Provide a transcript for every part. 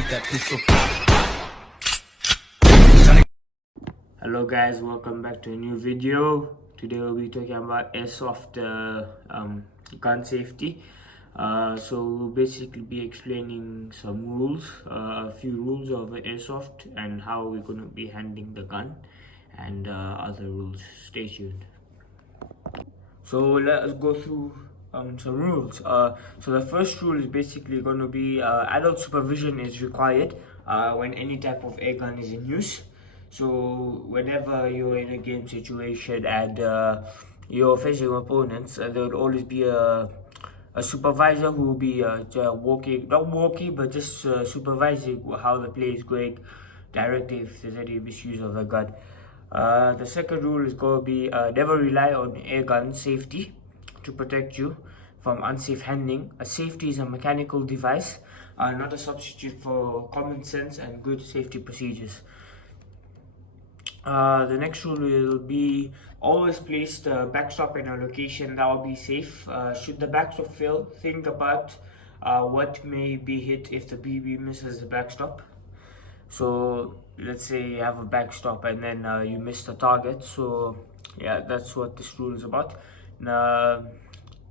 make that pistol pop. Hello guys, welcome back to a new video. Today we'll be talking about airsoft gun safety. So we'll basically be explaining some rules, a few rules of airsoft and how we're going to be handling the gun and other rules. Stay tuned. So let us go through some rules. So the first rule is basically going to be adult supervision is required when any type of air gun is in use. So whenever you're in a game situation and you're facing opponents, there will always be a supervisor who will be not walking, but just supervising how the play is going, directing if there's any misuse of the gun. The second rule is going to be never rely on air gun safety to protect you from unsafe handling. A safety is a mechanical device, not a substitute for common sense and good safety procedures. The next rule will be always place the backstop in a location that will be safe. Should the backstop fail, think about what may be hit if the BB misses the backstop. So let's say you have a backstop and then you miss the target. So yeah, that's what this rule is about. The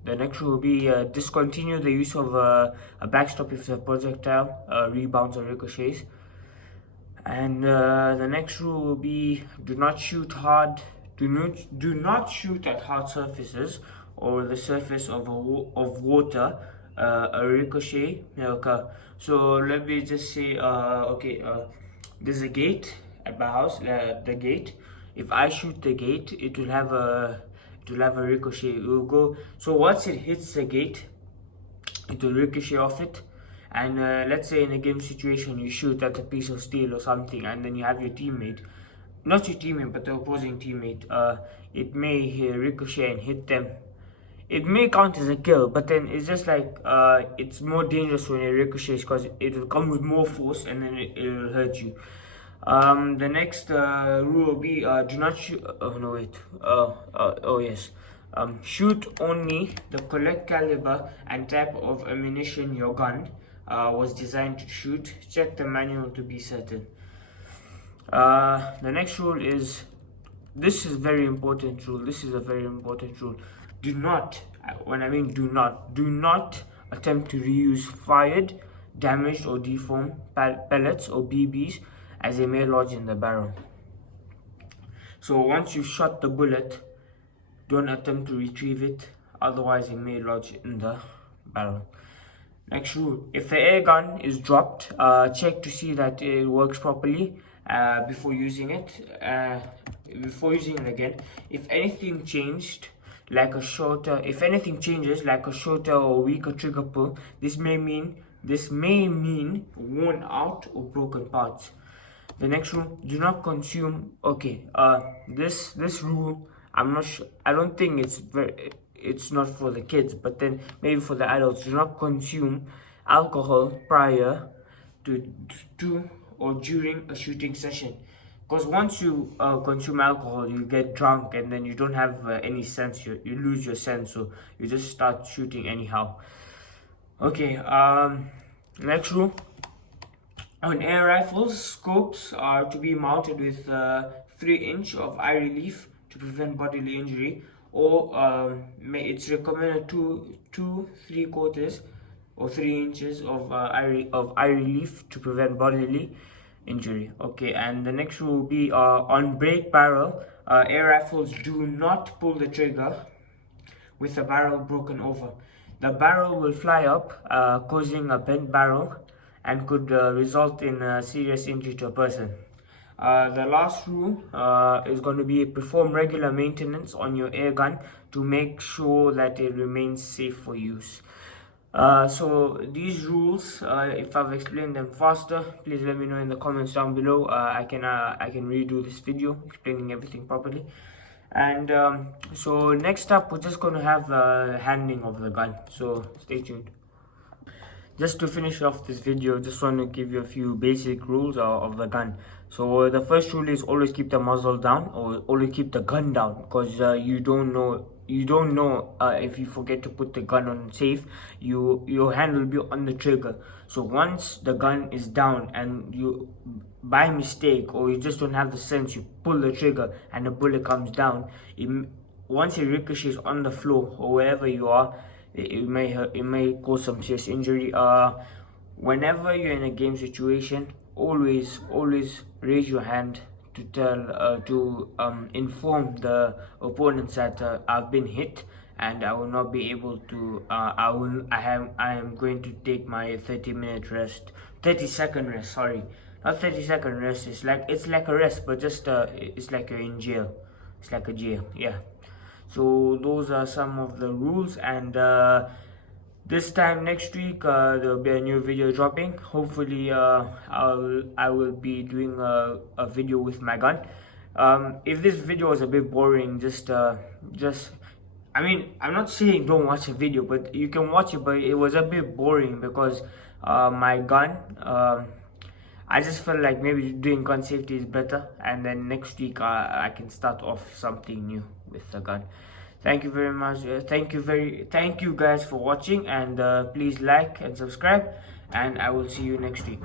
next rule will be discontinue the use of a backstop if the projectile rebounds or ricochets. And the next rule will be do not shoot hard. Do not shoot at hard surfaces or the surface of water. A ricochet may occur. So let me just say, there's a gate at my house. The gate. If I shoot the gate, it will have a ricochet. It will go. So once it hits the gate, it will ricochet off it. And let's say in a game situation you shoot at a piece of steel or something, and then you have your teammate, not your teammate but the opposing teammate, it may ricochet and hit them. It may count as a kill, but then it's just like it's more dangerous when it ricochets because it will come with more force and then it will hurt you. The next rule will be do not shoot. Shoot only the correct caliber and type of ammunition your gun was designed to shoot. Check the manual to be certain. The next rule is, this is a very important rule. Do not, when I mean do not attempt to reuse fired, damaged or deformed pellets or BBs as they may lodge in the barrel. So once you shot the bullet, don't attempt to retrieve it, otherwise it may lodge in the barrel. Next rule, if the air gun is dropped, check to see that it works properly before using it. Again, if anything changes like a shorter or weaker trigger pull, this may mean worn out or broken parts. The next rule, do not consume. This rule, I'm not sure. I don't think it's not for the kids, but then maybe for the adults. Do not consume alcohol prior to or during a shooting session, because once you consume alcohol, you get drunk and then you don't have any sense. You lose your sense, so you just start shooting anyhow. Next rule, on air rifles, scopes are to be mounted with 3-inch of eye relief to prevent bodily injury, or it's recommended 2 3/4 or 3 inches of eye relief to prevent bodily injury. And the next rule will be on break barrel, air rifles do not pull the trigger with the barrel broken over. The barrel will fly up, causing a bent barrel and could result in serious injury to a person. The last rule is going to be perform regular maintenance on your air gun to make sure that it remains safe for use. So these rules, if I've explained them faster, please let me know in the comments down below. I can redo this video explaining everything properly. And so next up, we're just going to have handling of the gun. So stay tuned. just to finish off this video, just want to give you a few basic rules of the gun. So the first rule is always keep the muzzle down, or always keep the gun down, because you don't know if you forget to put the gun on safe, your hand will be on the trigger. So once the gun is down and you by mistake, or you just don't have the sense, you pull the trigger and the bullet comes down, once it ricochets on the floor or wherever you are, it may hurt, it may cause some serious injury. Whenever you're in a game situation, always raise your hand to tell inform the opponents that I've been hit and I will not be able to I am going to take my 30-minute rest, 30-second rest, sorry, not 30-second rest. It's like a rest, but just it's like you're in jail. It's like a jail, yeah. So those are some of the rules, and this time next week there'll be a new video dropping. Hopefully I will be doing a video with my gun. If this video was a bit boring, just I mean, I'm not saying don't watch a video, but you can watch it, but it was a bit boring because my gun, I just felt like maybe doing gun safety is better, and then next week I can start off something new with the gun. Thank you very much. Thank you guys for watching, and please like and subscribe, and I will see you next week.